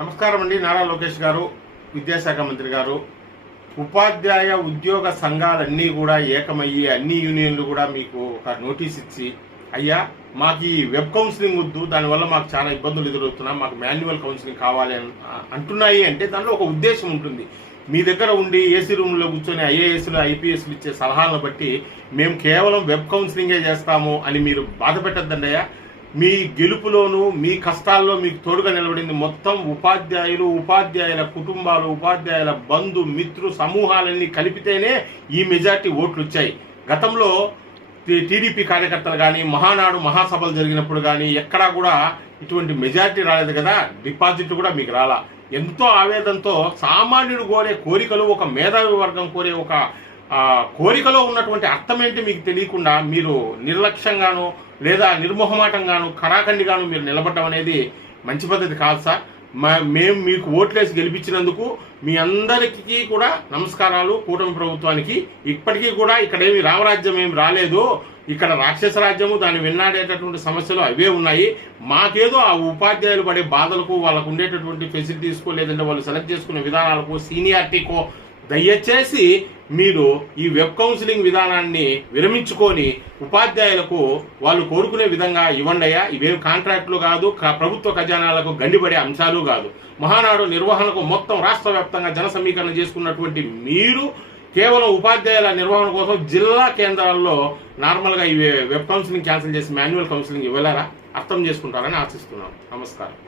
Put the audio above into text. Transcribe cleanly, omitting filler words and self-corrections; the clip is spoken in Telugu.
నమస్కారం అండి. నారా లోకేష్ గారు, విద్యాశాఖ మంత్రి గారు, ఉపాధ్యాయ ఉద్యోగ సంఘాలన్నీ కూడా ఏకమయ్యి అన్ని యూనియన్లు కూడా మీకు ఒక నోటీస్ ఇచ్చి, అయ్యా మాకు ఈ వెబ్ కౌన్సిలింగ్ వద్దు, దానివల్ల మాకు చాలా ఇబ్బందులు ఎదురవుతున్నాం, మాకు మాన్యువల్ కౌన్సిలింగ్ కావాలి అంటున్నాయి అంటే దానిలో ఒక ఉద్దేశం ఉంటుంది. మీ దగ్గర ఉండి ఏసీ రూమ్లో కూర్చొని ఐఏఎస్లు ఐపీఎస్లు ఇచ్చే సలహాలను బట్టి మేము కేవలం వెబ్ కౌన్సిలింగే చేస్తాము అని మీరు బాధ పెట్టద్దండి. అయ్యా, మీ గెలుపులోను మీ కష్టాల్లో మీకు తోడుగా నిలబడింది మొత్తం ఉపాధ్యాయులు, ఉపాధ్యాయుల కుటుంబాలు, ఉపాధ్యాయుల బంధు మిత్రు సమూహాలన్నీ కలిపితేనే ఈ మెజార్టీ ఓట్లు వచ్చాయి. గతంలో టీడీపీ కార్యకర్తలు కానీ మహానాడు మహాసభలు జరిగినప్పుడు కానీ ఎక్కడా కూడా ఇటువంటి మెజార్టీ రాలేదు కదా, డిపాజిట్ కూడా మీకు రాలా. ఎంతో ఆవేదనతో సామాన్యుడు కోరే కోరికలు, ఒక మేధావి వర్గం కోరే ఒక కోరికలో ఉన్నటువంటి అర్థం ఏంటి మీకు తెలియకుండా మీరు నిర్లక్ష్యంగాను లేదా నిర్మోహమాటంగాను కరాఖండిగాను మీరు నిలబడడం అనేది మంచి పద్ధతి కాదు సార్. మేము మీకు ఓట్లేసి గెలిపించినందుకు మీ అందరికీ కూడా నమస్కారాలు. కూటమి ప్రభుత్వానికి ఇప్పటికీ కూడా ఇక్కడ ఏమి రామరాజ్యం ఏమి రాలేదు, ఇక్కడ రాక్షస రాజ్యము దాన్ని విన్నాడేటటువంటి సమస్యలు అవే ఉన్నాయి. మాకేదో ఆ ఉపాధ్యాయులు పడే బాధలకు, వాళ్ళకు ఉండేటటువంటి ఫెసిలిటీస్కో లేదంటే వాళ్ళు సెలెక్ట్ చేసుకునే విధానాలకు, సీనియారిటీకో దయచేసి మీరు ఈ వెబ్ కౌన్సిలింగ్ విధానాన్ని విరమించుకొని ఉపాధ్యాయులకు వాళ్ళు కోరుకునే విధంగా ఇవ్వండియా. ఇవేం కాంట్రాక్టులు కాదు, ప్రభుత్వ ఖజానాలకు గండిపడే అంశాలు కాదు. మహానాడు నిర్వహణకు మొత్తం రాష్ట్ర వ్యాప్తంగా జన సమీకరణ చేసుకున్నటువంటి మీరు కేవలం ఉపాధ్యాయుల నిర్వహణ కోసం జిల్లా కేంద్రాల్లో నార్మల్గా ఈ వెబ్ కౌన్సిలింగ్ క్యాన్సిల్ చేసి మాన్యువల్ కౌన్సిలింగ్ ఇవ్వలేరా? అర్థం చేసుకుంటారని ఆశిస్తున్నాం. నమస్కారం.